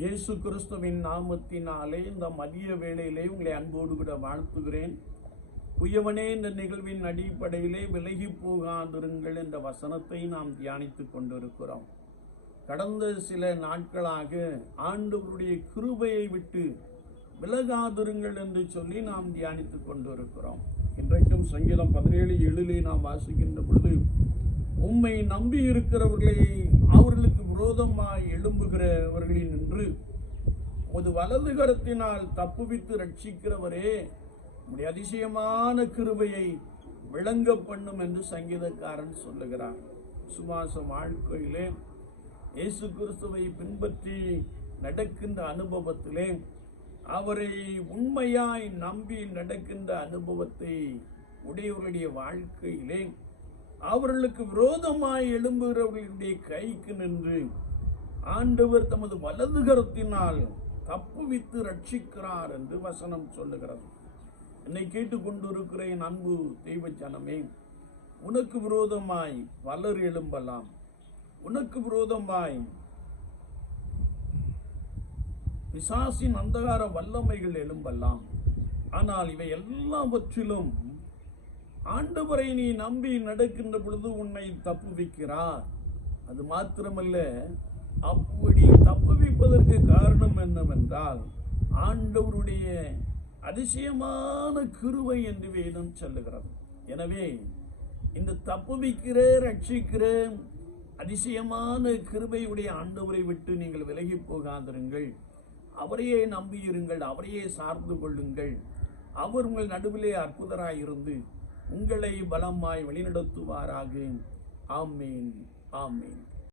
இயேசு கிறிஸ்துவின் நாமத்தினாலே இந்த மதிய வேளையிலே உங்களை அன்போடு கூட வாழ்த்துகிறேன். குயவனே இந்த நிகழ்வின் அடிப்படையிலே விலகி போகாதிருங்கள் என்ற வசனத்தை நாம் தியானித்துக் கொண்டிருக்கிறோம். கடந்த சில நாட்களாக ஆண்டவருடைய கிருபையை விட்டு விலகாதிருங்கள் என்று சொல்லி நாம் தியானித்துக் கொண்டிருக்கிறோம். இன்றைக்கும் சங்கீதம் பதினேழு ஏழிலே நாம் வாசிக்கின்ற பொழுது உம்மை நம்பி இருக்கிறவர்களை அவர்களுக்கு விரோதமாய் உது வலதுகரத்தினால் தப்புவித்து ரட்சிக்கிறவரே உடைய அதிசயமான கிருபையை விளங்க பண்ணும் என்று சங்கீதக்காரன் சொல்லுகிறார் சுவாச வாழ்க்கையிலே இயேசு கிறிஸ்துவை பின்பற்றி நடக்கின்ற அனுபவத்திலே அவரை உண்மையாய் நம்பி நடக்கின்ற அனுபவத்தை உடையவர்களுடைய வாழ்க்கையிலே அவர்களுக்கு விரோதமாய் எழும்புகிறவர்களுடைய கைக்கு நின்று ஆண்டவர் தமது வலதுகரத்தினால் தப்புவித்து ரட்சிக்கிறார் என்று வசனம் சொல்லுகிறது. என்னை கேட்டுக்கொண்டிருக்கிறேன் அன்பு தெய்வ ஜனமே உனக்கு விரோதமாய் பலர் எழும்பலாம். உனக்கு விரோதமாய் பிசாசின் அந்தகார வல்லமைகள் எழும்பலாம். ஆனால் இவை எல்லாவற்றிலும் ஆண்டவரை நீ நம்பி நடக்கின்ற பொழுது உன்னை தப்புவிக்கிறார். அது மாத்திரமல்ல அப்படி தப்புவிப்பதற்கு காரணம் என்னவென்றால் ஆண்டவருடைய அதிசயமான கிருவை என்று வேதம் சொல்லுகிறது. எனவே இந்த தப்புவிக்கிற ரட்சிக்கிற அதிசயமான கிருபையுடைய ஆண்டவரை விட்டு நீங்கள் விலகி போகாதிருங்கள். அவரையே நம்பியிருங்கள் அவரையே சார்ந்து கொள்ளுங்கள். அவர் உங்கள் நடுவிலே அற்புதராயிருந்து உங்களை பலமாய் வழிநடத்துவாராக. ஆமீன் ஆமீன்.